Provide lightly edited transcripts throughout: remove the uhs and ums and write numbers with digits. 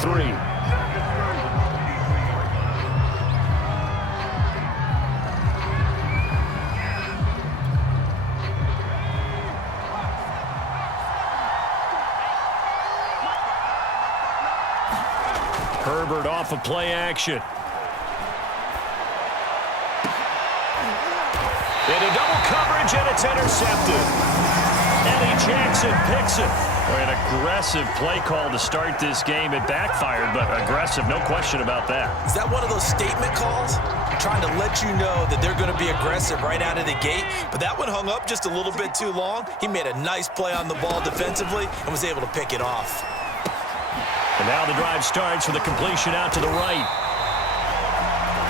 3. Herbert off of play action. Into double coverage, and it's intercepted. Eddie Jackson picks it. An aggressive play call to start this game. It backfired, but aggressive, no question about that. Is that one of those statement calls? Trying to let you know that they're going to be aggressive right out of the gate, but that one hung up just a little bit too long. He made a nice play on the ball defensively and was able to pick it off. And now the drive starts with a completion out to the right.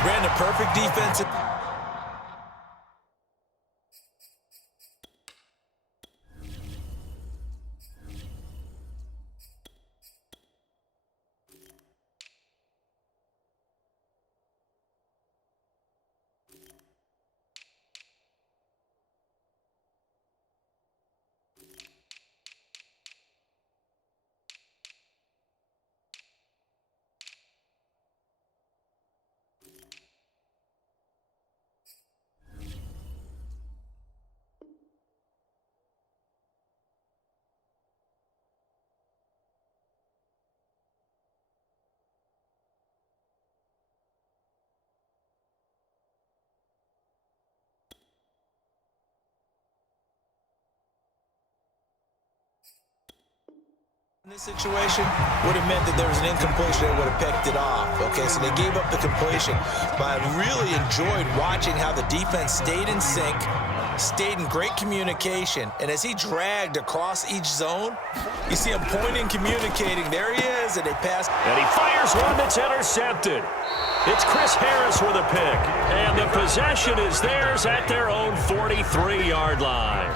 Ran a perfect defensive. In this situation, would have meant that there was an incompletion that would have picked it off. Okay, so they gave up the completion. But I really enjoyed watching how the defense stayed in sync, stayed in great communication, and as he dragged across each zone, you see him pointing, communicating. There he is, and they passed. And he fires one that's intercepted. It's Chris Harris with a pick, and the possession is theirs at their own 43-yard line.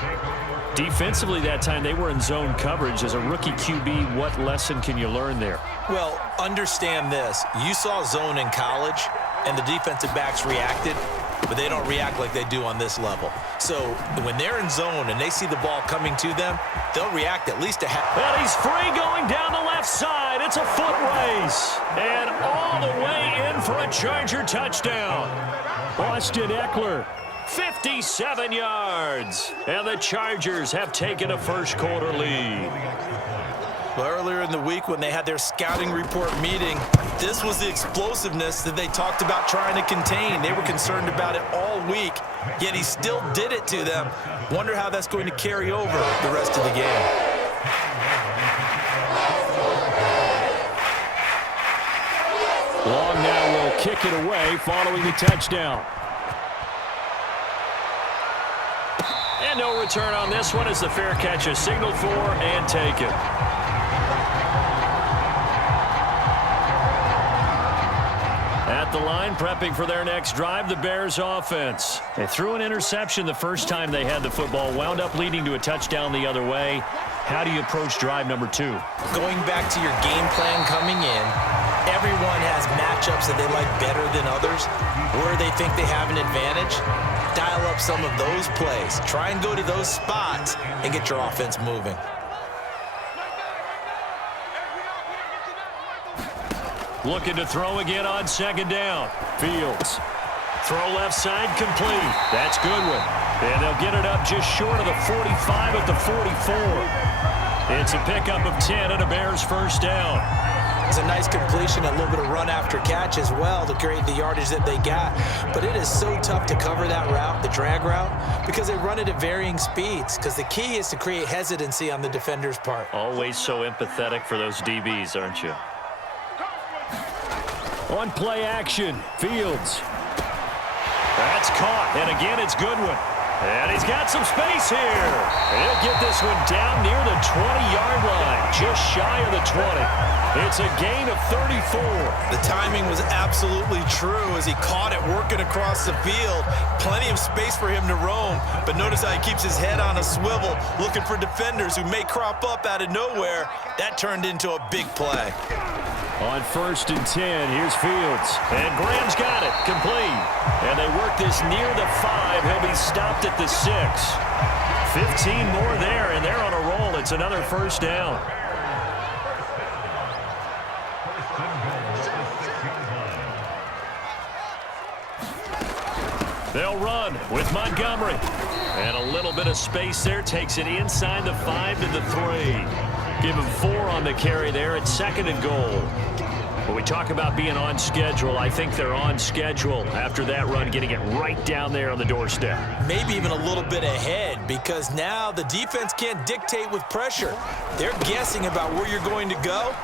Defensively that time, they were in zone coverage. As a rookie QB, what lesson can you learn there? Well, understand this. You saw zone in college, and the defensive backs reacted, but they don't react like they do on this level. So when they're in zone and they see the ball coming to them, they'll react at least a half. And he's free going down the left side. It's a foot race. And all the way in for a Charger touchdown. Austin Eckler, 57 yards. And the Chargers have taken a first-quarter lead. Well, earlier in the week when they had their scouting report meeting, this was the explosiveness that they talked about trying to contain. They were concerned about it all week, yet he still did it to them. Wonder how that's going to carry over the rest of the game. Long now will kick it away following the touchdown. And no return on this one as the fair catch is signaled for and taken. At the line, prepping for their next drive, the Bears offense. They threw an interception the first time they had the football, wound up leading to a touchdown the other way. How do you approach drive number 2? Going back to your game plan coming in, everyone has matchups that they like better than others, where they think they have an advantage. Dial up some of those plays. Try and go to those spots and get your offense moving. Looking to throw again on second down. Fields. Throw left side complete. That's Goodwin. And they'll get it up just short of the 45 at the 44. It's a pickup of 10 and a Bears first down. It's a nice completion, a little bit of run after catch as well to create the yardage that they got. But it is so tough to cover that route, the drag route, because they run it at varying speeds. Because the key is to create hesitancy on the defender's part. Always so empathetic for those DBs, aren't you? On play action, Fields. That's caught, and again it's Goodwin. And he's got some space here. And he'll get this one down near the 20-yard line, just shy of the 20. It's a gain of 34. The timing was absolutely true as he caught it working across the field. Plenty of space for him to roam, but notice how he keeps his head on a swivel, looking for defenders who may crop up out of nowhere. That turned into a big play. On 1st and 10, here's Fields. And Graham's got it, complete. And they work this near the 5. He'll be stopped at the 6. 15 more there, and they're on a roll. It's another first down. They'll run with Montgomery. And a little bit of space there. Takes it inside the 5 to the 3. Give him 4 on the carry there at 2nd and goal. When we talk about being on schedule, I think they're on schedule after that run, getting it right down there on the doorstep. Maybe even a little bit ahead, because now the defense can't dictate with pressure. They're guessing about where you're going to go.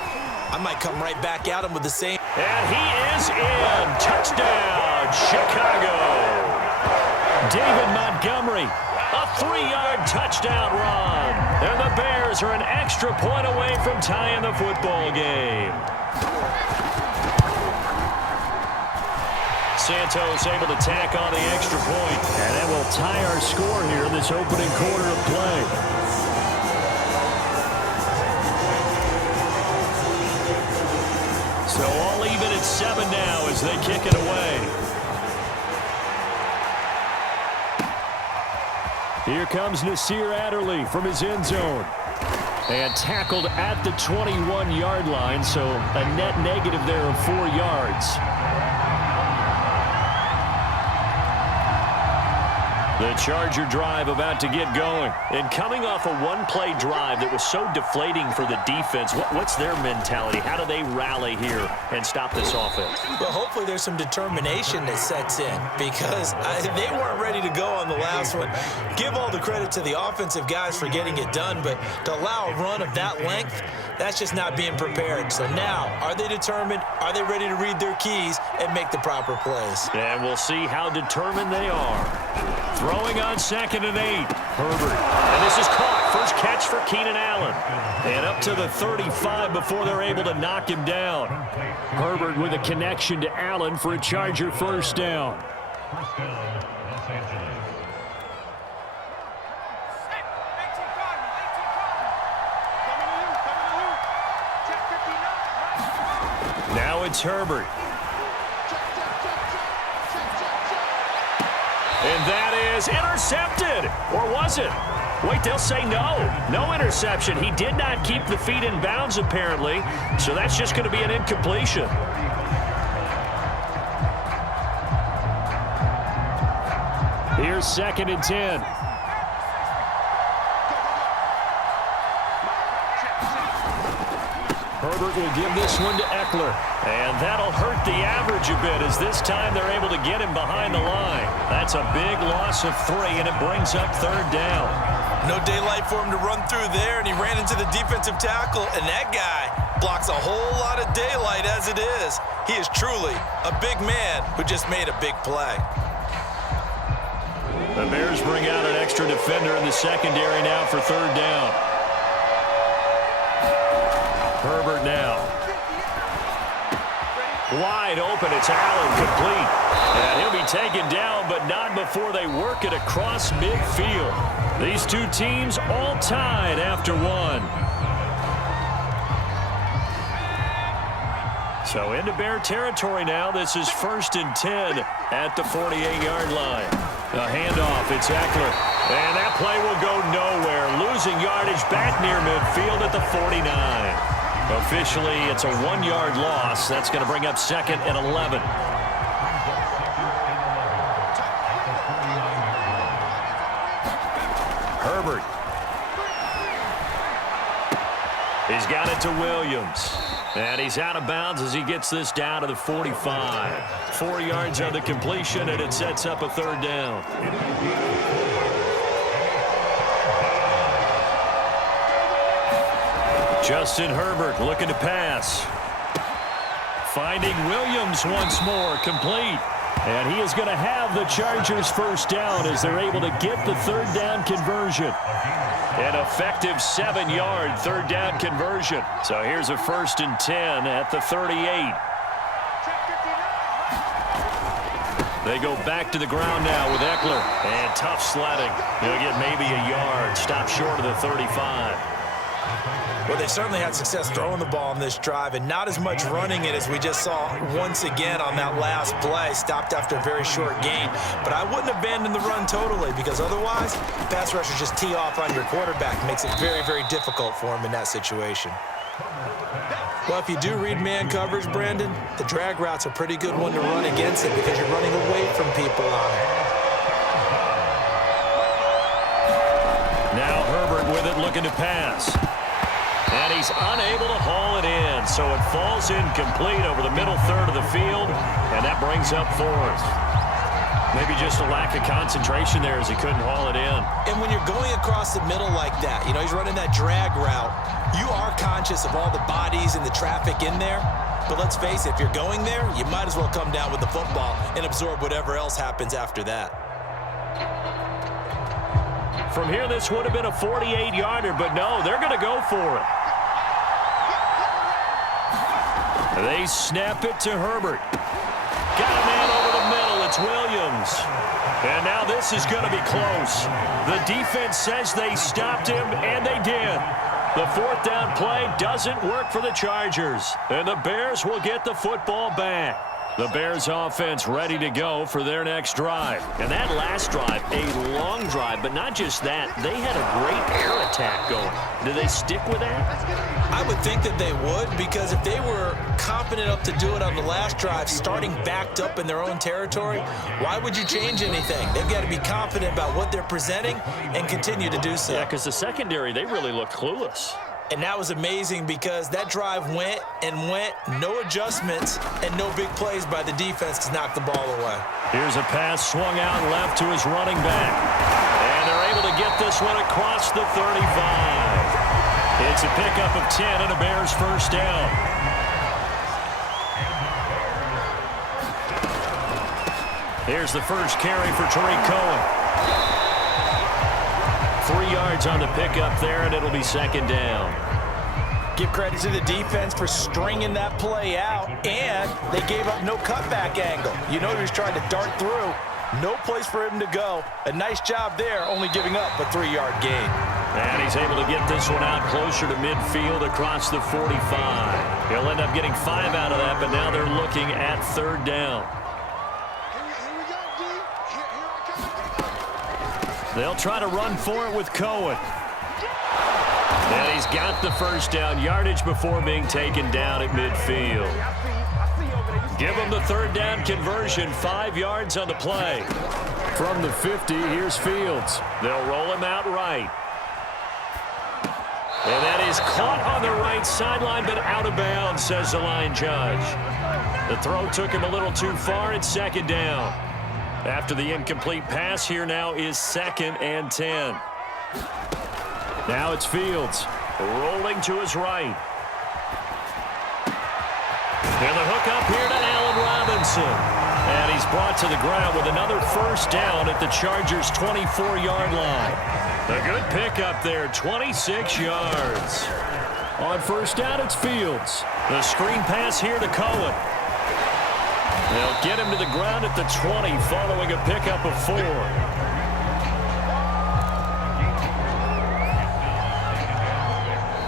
I might come right back at him with the same. And he is in. Touchdown, Chicago. David Montgomery, a 3-yard touchdown run. And the Bears are an extra point away from tying the football game. Santos able to tack on the extra point. And that will tie our score here in this opening quarter of play. So all even at 7 now as they kick it away. Here comes Nasir Adderley from his end zone. And tackled at the 21-yard line, so a net negative there of 4 yards. The Charger drive about to get going. And coming off a one-play drive that was so deflating for the defense, what's their mentality? How do they rally here and stop this offense? Well, hopefully there's some determination that sets in, because they weren't ready to go on the last one. Give all the credit to the offensive guys for getting it done, but to allow a run of that length, that's just not being prepared. So now, are they determined? Are they ready to read their keys and make the proper plays? And we'll see how determined they are. Throwing on 2nd and 8. Herbert. And this is caught. First catch for Keenan Allen. And up to the 35 before they're able to knock him down. Herbert with a connection to Allen for a Charger first down. Now it's Herbert. And that is intercepted. Or was it? Wait, they'll say no. No interception. He did not keep the feet in bounds, apparently. So that's just going to be an incompletion. Here's 2nd and 10. Herbert will give this one to Eckler. And that'll hurt the average a bit, as this time they're able to get him behind the line. That's a big loss of 3, and it brings up 3rd down. No daylight for him to run through there, and he ran into the defensive tackle, and that guy blocks a whole lot of daylight as it is. He is truly a big man who just made a big play. The Bears bring out an extra defender in the secondary now for 3rd down. Herbert now. Wide open. It's Allen, complete. And he'll be taken down, but not before they work it across midfield. These two teams all tied after 1. So into Bear territory now. This is 1st and 10 at the 48-yard line. A handoff. It's Eckler. And that play will go nowhere. Losing yardage back near midfield at the 49. Officially, it's a 1-yard loss. That's going to bring up 2nd and 11. Herbert. He's got it to Williams. And he's out of bounds as he gets this down to the 45. 4 yards on the completion, and it sets up a 3rd down. Justin Herbert looking to pass. Finding Williams once more, complete. And he is going to have the Chargers first down as they're able to get the 3rd down conversion. An effective 7-yard 3rd down conversion. So here's a 1st and 10 at the 38. They go back to the ground now with Eckler. And tough sledding. He'll get maybe a yard. Stop short of the 35. Well, they certainly had success throwing the ball on this drive, and not as much running it as we just saw once again on that last play. Stopped after a very short gain. But I wouldn't abandon the run totally, because otherwise, pass rushers just tee off on your quarterback. Makes it very, very difficult for him in that situation. Well, if you do read man coverage, Brandon, the drag route's a pretty good one to run against it because you're running away from people on it. Now Herbert with it, looking to pass. And he's unable to haul it in, so it falls incomplete over the middle third of the field, and that brings up fourth. Maybe just a lack of concentration there as he couldn't haul it in. And when you're going across the middle like that, you know, he's running that drag route, you are conscious of all the bodies and the traffic in there. But let's face it, if you're going there, you might as well come down with the football and absorb whatever else happens after that. From here, this would have been a 48-yarder, but no, they're going to go for it. They snap it to Herbert. Got a man over the middle. It's Williams. And now this is going to be close. The defense says they stopped him, and they did. The fourth down play doesn't work for the Chargers, and the Bears will get the football back. The Bears offense ready to go for their next drive. And that last drive, a long drive, but not just that. They had a great air attack going. Do they stick with that? I would think that they would, because if they were confident enough to do it on the last drive, starting backed up in their own territory, why would you change anything? They've got to be confident about what they're presenting and continue to do so. Yeah, because the secondary, they really looked clueless. And that was amazing because that drive went and went, no adjustments, and no big plays by the defense to knock the ball away. Here's a pass swung out left to his running back. And they're able to get this one across the 35. It's a pickup of 10 and a Bears first down. Here's the first carry for Tariq Cohen. 3 yards on the pickup there, and it'll be second down. Give credit to the defense for stringing that play out, and they gave up no cutback angle. You know he was trying to dart through. No place for him to go. A nice job there, only giving up a 3-yard gain. And he's able to get this one out closer to midfield across the 45. He'll end up getting 5 out of that, but now they're looking at third down. They'll try to run for it with Cohen. And he's got the first down, yardage before being taken down at midfield. Give him the third down conversion, 5 yards on the play. From the 50, here's Fields. They'll roll him out right. And that is caught on the right sideline, but out of bounds, says the line judge. The throw took him a little too far. It's second down. After the incomplete pass, here now is 2nd and 10. Now it's Fields rolling to his right. And the hook up here to Allen Robinson. And he's brought to the ground with another first down at the Chargers' 24-yard line. A good pickup there, 26 yards. On first down, it's Fields. The screen pass here to Cohen. They'll get him to the ground at the 20 following a pickup of 4.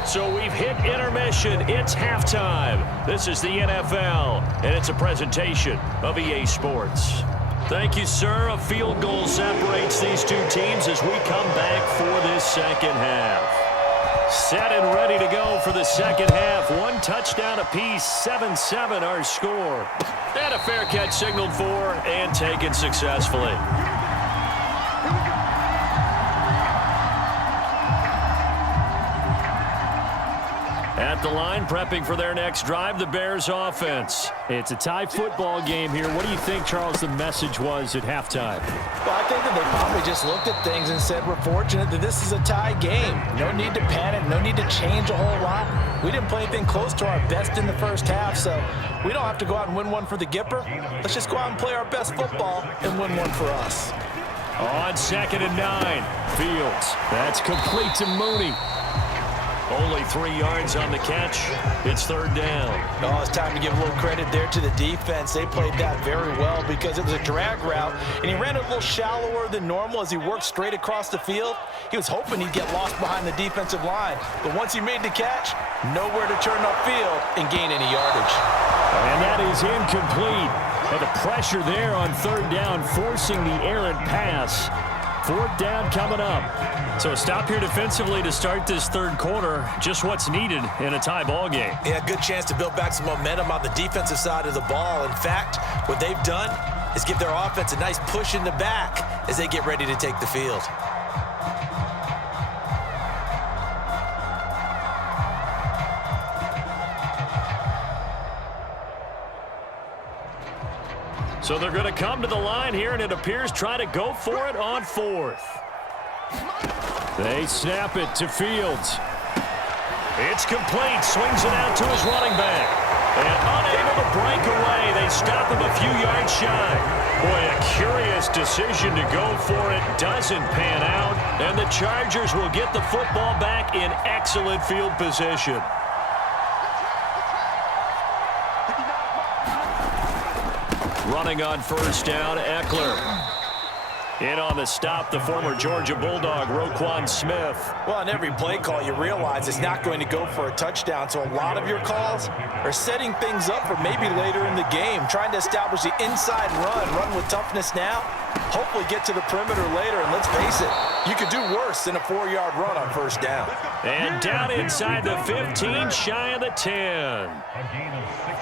So we've hit intermission. It's halftime. This is the NFL, and it's a presentation of EA Sports. Thank you, sir. A field goal separates these two teams as we come back for this second half. Set and ready to go for the second half. 1 touchdown apiece, 7-7 our score. And a fair catch signaled for and taken successfully. At the line, prepping for their next drive, the Bears offense. It's a tie football game here. What do you think, Charles, the message was at halftime? Well, I think that they probably just looked at things and said, we're fortunate that this is a tie game. No need to panic, no need to change a whole lot. We didn't play anything close to our best in the first half, so we don't have to go out and win one for the Gipper. Let's just go out and play our best football and win one for us. On 2nd and 9, Fields. That's complete to Mooney. Only 3 yards on the catch. It's third down. Oh, it's time to give a little credit there to the defense. They played that very well because it was a drag route, and he ran a little shallower than normal as he worked straight across the field. He was hoping he'd get lost behind the defensive line, but once he made the catch, nowhere to turn upfield and gain any yardage. And that is incomplete. And the pressure there on third down, forcing the errant pass. 4th down coming up. So a stop here defensively to start this third quarter. Just what's needed in a tie ball game. Yeah, good chance to build back some momentum on the defensive side of the ball. In fact, what they've done is give their offense a nice push in the back as they get ready to take the field. So they're going to come to the line here, and it appears try to go for it on 4th. They snap it to Fields. It's complete. Swings it out to his running back. And unable to break away. They stop him a few yards shy. Boy, a curious decision to go for it. Doesn't pan out. And the Chargers will get the football back in excellent field position. Running on 1st down, Eckler. In on the stop, the former Georgia Bulldog, Roquan Smith. Well, on every play call, you realize it's not going to go for a touchdown. So a lot of your calls are setting things up for maybe later in the game, trying to establish the inside run with toughness now, hopefully get to the perimeter later. And let's face it, you could do worse than a 4-yard run on 1st down. And down inside the 15, shy of the 10.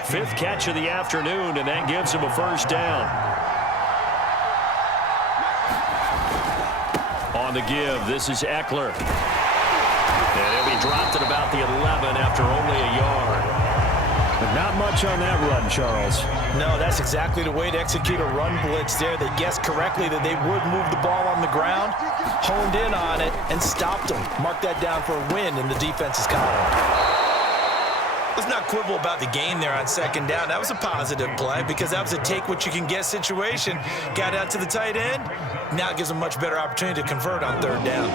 5th catch of the afternoon, and that gives him a 1st down. On the give, this is Eckler. And he'll be dropped at about the 11 after only a yard. But not much on that run, Charles. No, that's exactly the way to execute a run blitz there. They guessed correctly that they would move the ball on the ground, honed in on it, and stopped them. Mark that down for a win in the defense's column. Let's not quibble about the gain there on 2nd down. That was a positive play because that was a take-what-you-can-get situation. Got out to the tight end. Now it gives them a much better opportunity to convert on 3rd down.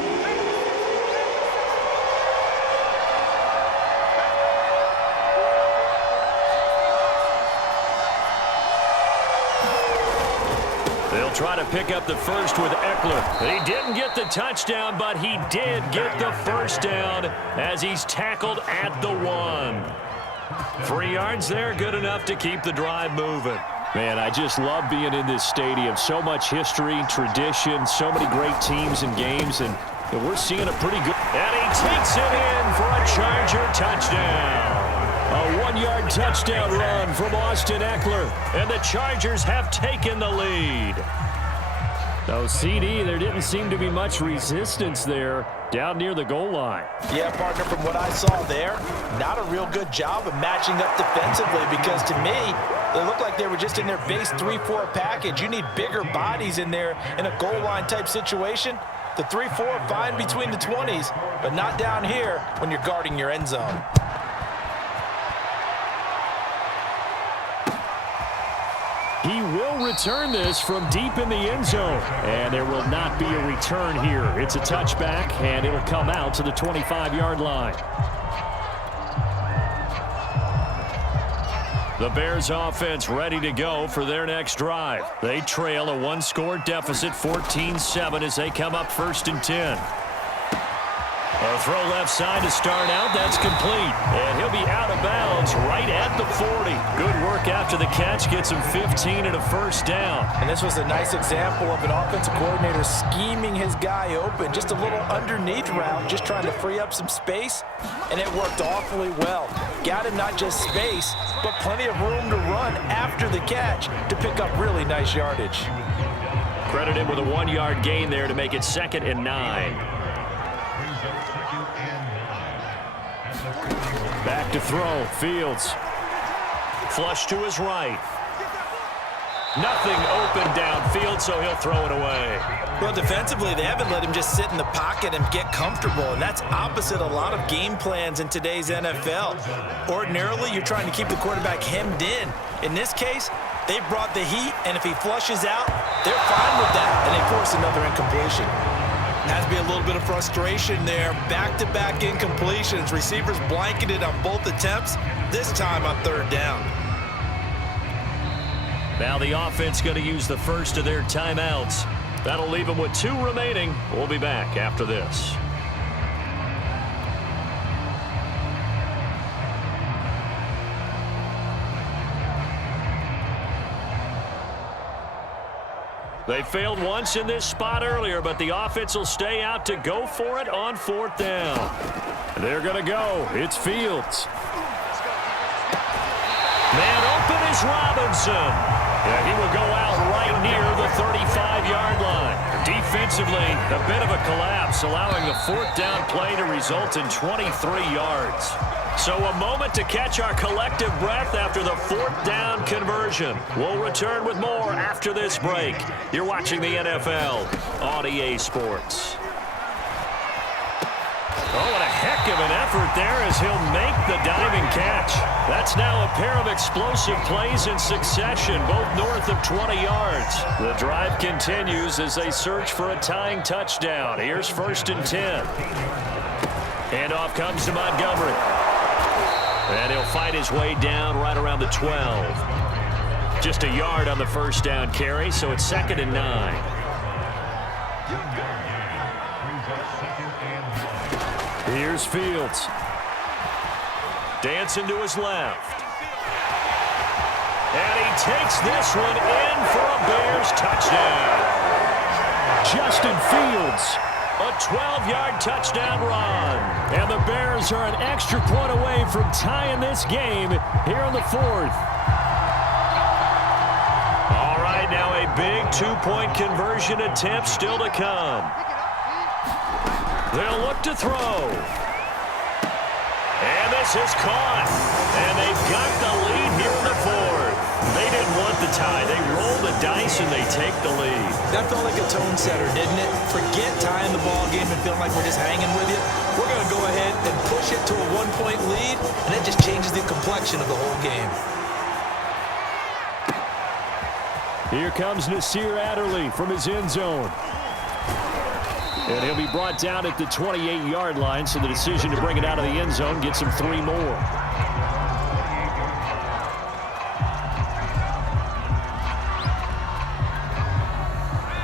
They'll try to pick up the first with Eckler. He didn't get the touchdown, but he did get the 1st down as he's tackled at the 1. 3 yards there, good enough to keep the drive moving. Man, I just love being in this stadium. So much history, tradition, so many great teams and games, and we're seeing a pretty good... And he takes it in for a Charger touchdown. A 1-yard touchdown run from Austin Eckler, and the Chargers have taken the lead. So, CD, there didn't seem to be much resistance there down near the goal line. Yeah, partner, from what I saw there, not a real good job of matching up defensively because to me, they looked like they were just in their base 3-4 package. You need bigger bodies in there in a goal line type situation. The 3-4 fine between the 20s, but not down here when you're guarding your end zone. He will return this from deep in the end zone. And there will not be a return here. It's a touchback, and it'll come out to the 25-yard line. The Bears offense ready to go for their next drive. They trail a 1-score deficit, 14-7, as they come up 1st and 10. A throw left side to start out. That's complete. And he'll be out of bounds right at the 40. Good work after the catch. Gets him 15 and a 1st down. And this was a nice example of an offensive coordinator scheming his guy open. Just a little underneath route, just trying to free up some space. And it worked awfully well. Got him not just space, but plenty of room to run after the catch to pick up really nice yardage. Credit him with a 1-yard gain there to make it 2nd and 9. Back to throw, Fields. Flush to his right. Nothing open downfield, so he'll throw it away. Well, defensively, they haven't let him just sit in the pocket and get comfortable, and that's opposite a lot of game plans in today's NFL. Ordinarily, you're trying to keep the quarterback hemmed in. In this case, they brought the heat, and if he flushes out, they're fine with that, and they force another incompletion. Has to be a little bit of frustration there. Back-to-back incompletions. Receivers blanketed on both attempts, this time on 3rd down. Now the offense going to use the first of their timeouts. That'll leave them with 2 remaining. We'll be back after this. They failed once in this spot earlier, but the offense will stay out to go for it on 4th down. They're going to go. It's Fields. Man open is Robinson. Yeah, he will go out right near the 35-yard line. Defensively, a bit of a collapse, allowing the 4th down play to result in 23 yards. So a moment to catch our collective breath after the 4th down conversion. We'll return with more after this break. You're watching the NFL on EA Sports. Oh, what a heck of an effort there as he'll make the diving catch. That's now a pair of explosive plays in succession, both north of 20 yards. The drive continues as they search for a tying touchdown. Here's 1st and 10. Handoff comes to Montgomery. And he'll fight his way down right around the 12. Just a yard on the 1st down carry, so it's 2nd and 9. Here's Fields. Dancing to his left. And he takes this one in for a Bears touchdown. Justin Fields, a 12-yard touchdown run. And the Bears are an extra point away from tying this game here in the 4th. All right, now a big 2-point conversion attempt still to come. They'll look to throw. And this is caught. And they've got the lead here in the 4th. They didn't want the tie. They roll the dice and they take the lead. That felt like a tone setter, didn't it? Forget tying the ball game and feeling like we're just hanging with you. We're going to go ahead and push it to a 1-point lead, and it just changes the complexion of the whole game. Here comes Nasir Adderley from his end zone. And he'll be brought down at the 28-yard line, so the decision to bring it out of the end zone gets him 3 more.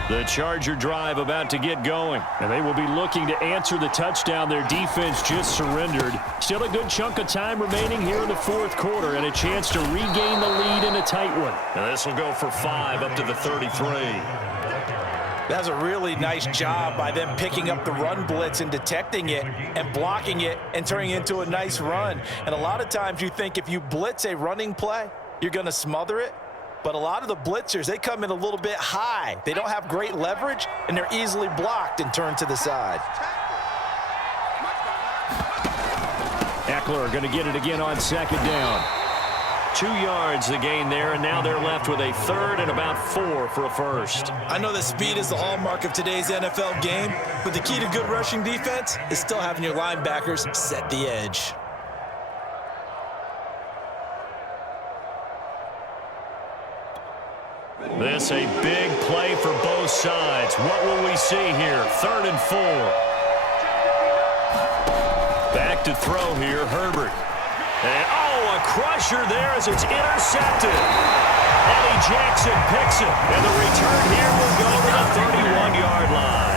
The Charger drive about to get going, and they will be looking to answer the touchdown their defense just surrendered. Still a good chunk of time remaining here in the 4th quarter and a chance to regain the lead in a tight one. And this will go for 5 up to the 33. That's a really nice job by them picking up the run blitz and detecting it and blocking it and turning it into a nice run. And a lot of times you think if you blitz a running play, you're going to smother it. But a lot of the blitzers, they come in a little bit high. They don't have great leverage, and they're easily blocked and turned to the side. Eckler going to get it again on 2nd down. 2 yards the gain there, and now they're left with a 3rd and about 4 for a 1st. I know that speed is the hallmark of today's NFL game, but the key to good rushing defense is still having your linebackers set the edge. This a big play for both sides. What will we see here? 3rd and 4. Back to throw here, Herbert. And, oh, a crusher there as it's intercepted. Eddie Jackson picks it, and the return here will go to the 31-yard line.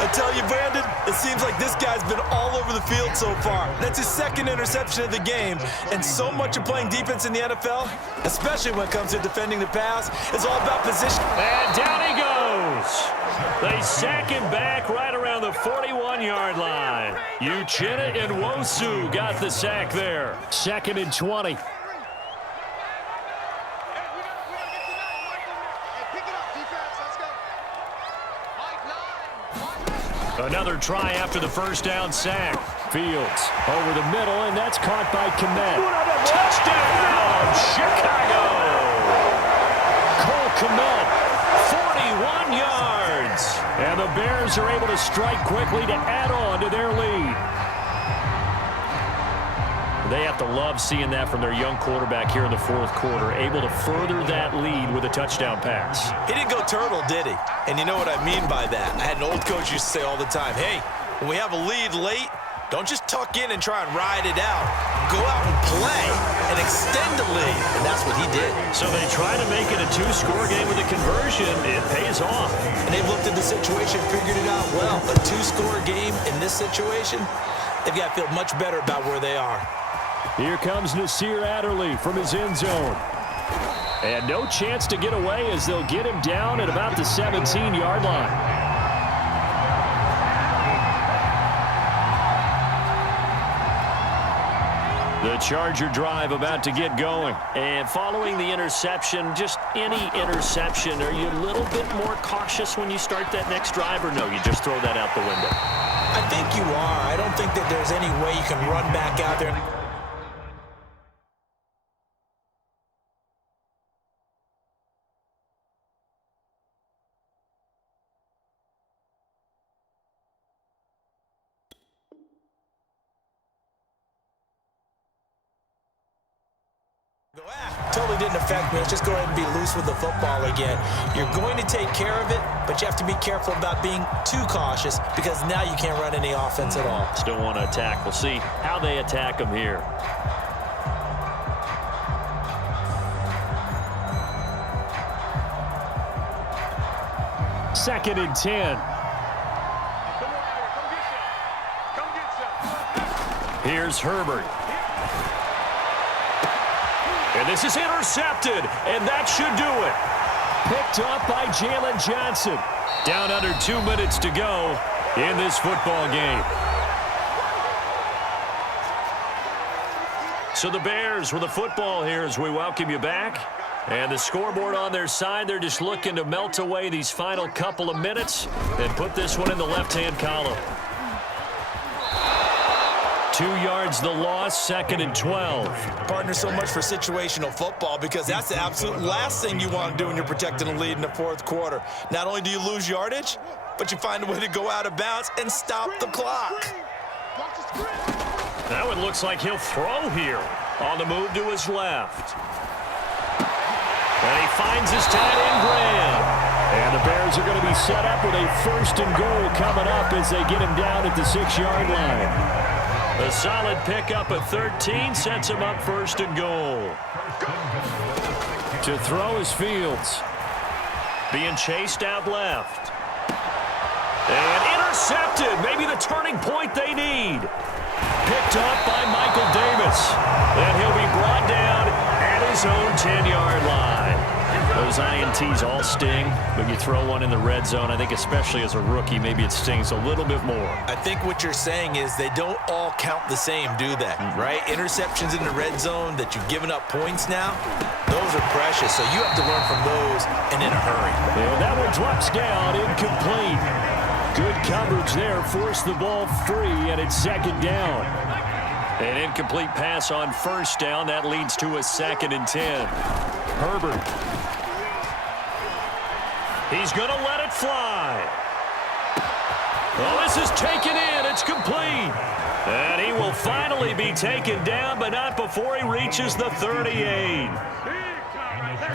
I tell you, Brandon, it seems like this guy's been all over the field so far. That's his 2nd interception of the game, and so much of playing defense in the NFL, especially when it comes to defending the pass, is all about position. And down he goes. They sack him back right around the 41-yard line. Uchenna and Nwosu got the sack there. 2nd and 20. Another try after the 1st down sack. Fields over the middle, and that's caught by Kmet. Touchdown, Chicago! Cole Kmet, 41 yards. And the Bears are able to strike quickly to add on to their lead. They have to love seeing that from their young quarterback here in the 4th quarter, able to further that lead with a touchdown pass. He didn't go turtle, did he? And you know what I mean by that. I had an old coach used to say all the time, hey, when we have a lead late, don't just tuck in and try and ride it out. Go out and play and extend the lead. And that's what he did. So they try to make it a 2-score game with a conversion. It pays off. And they've looked at the situation, figured it out well. A 2-score game in this situation, they've got to feel much better about where they are. Here comes Nasir Adderley from his end zone. And no chance to get away as they'll get him down at about the 17-yard line. The Charger drive about to get going. And following the interception, just any interception, are you a little bit more cautious when you start that next drive, or no, you just throw that out the window? I think you are. I don't think that there's any way you can run back out there. Totally didn't affect me. Let's just go ahead and be loose with the football again. You're going to take care of it, but you have to be careful about being too cautious because now you can't run any offense at all. Still want to attack. We'll see how they attack them here. Second and 10. Here's Herbert. And this is intercepted, and that should do it. Picked up by Jalen Johnson. Down under 2 minutes to go in this football game. So the Bears with the football here as we welcome you back. And the scoreboard on their side, they're just looking to melt away these final couple of minutes and put this one in the left-hand column. 2 yards the loss, second and 12. Partner, so much for situational football because that's the absolute last thing you want to do when you're protecting a lead in the fourth quarter. Not only do you lose yardage, but you find a way to go out of bounds and stop the clock. That one looks like he'll throw here on the move to his left. And he finds his tight end, Graham. And the Bears are going to be set up with a first and goal coming up as they get him down at the 6-yard line. A solid pickup at 13 sets him up first and goal. To throw is Fields. Being chased out left. And intercepted. Maybe the turning point they need. Picked up by Michael Davis. And he'll be brought down at his own 10-yard line. Those INTs all sting, but you throw one in the red zone, I think especially as a rookie, maybe it stings a little bit more. I think what you're saying is they don't all count the same, do they? Right? Interceptions in the red zone that you've given up points now, those are precious, so you have to learn from those and in a hurry. And that one drops down, incomplete. Good coverage there, forced the ball free, and it's second down. An incomplete pass on first down, that leads to a second and 10. Herbert. He's going to let it fly. Oh, this is taken in. It's complete. And he will finally be taken down, but not before he reaches the 38.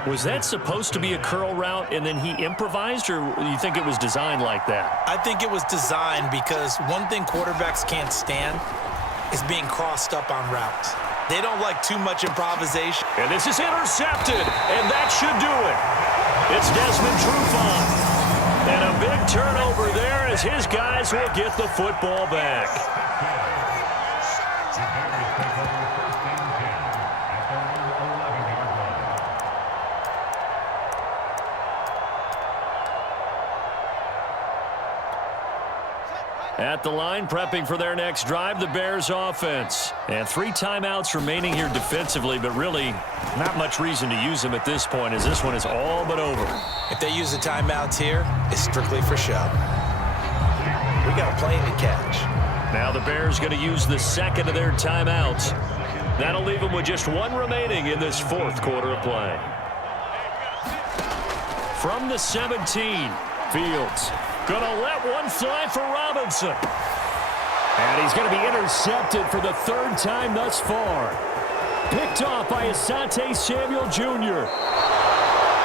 Was that supposed to be a curl route and then he improvised, or do you think it was designed like that? I think it was designed because one thing quarterbacks can't stand is being crossed up on routes. They don't like too much improvisation. And this is intercepted, and that should do it. It's Desmond Trufant. And a big turnover there as his guys will get the football back. At the line, prepping for their next drive, the Bears offense. And 3 timeouts remaining here defensively, but really not much reason to use them at this point as this one is all but over. If they use the timeouts here, it's strictly for show. We got a plane to catch. Now the Bears going to use the second of their timeouts. That'll leave them with just 1 remaining in this fourth quarter of play. From the 17, Fields. Gonna let one fly for Robinson. And he's going to be intercepted for the 3rd time thus far. Picked off by Asante Samuel Jr.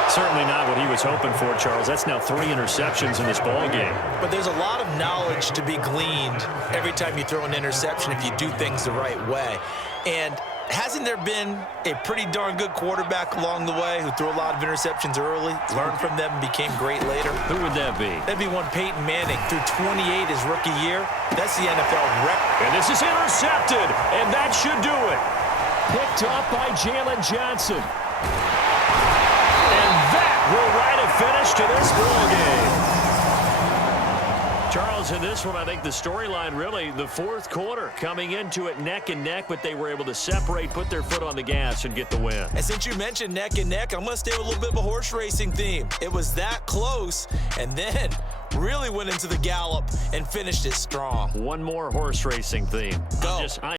Certainly not what he was hoping for, Charles. That's now 3 interceptions in this ball game. But there's a lot of knowledge to be gleaned every time you throw an interception if you do things the right way. And hasn't there been a pretty darn good quarterback along the way who threw a lot of interceptions early, learned from them, and became great later? Who would that be? That'd be one Peyton Manning. Threw 28 his rookie year. That's the NFL record. And this is intercepted, and that should do it. Picked off by Jalen Johnson. finish to this ball game. Charles, in this one, I think the storyline really, the fourth quarter, coming into it neck and neck, but they were able to separate, put their foot on the gas, and get the win. And since you mentioned neck and neck, I'm going to stay with a little bit of a horse racing theme. It was that close, and then really went into the gallop and finished it strong. One more horse racing theme. Go.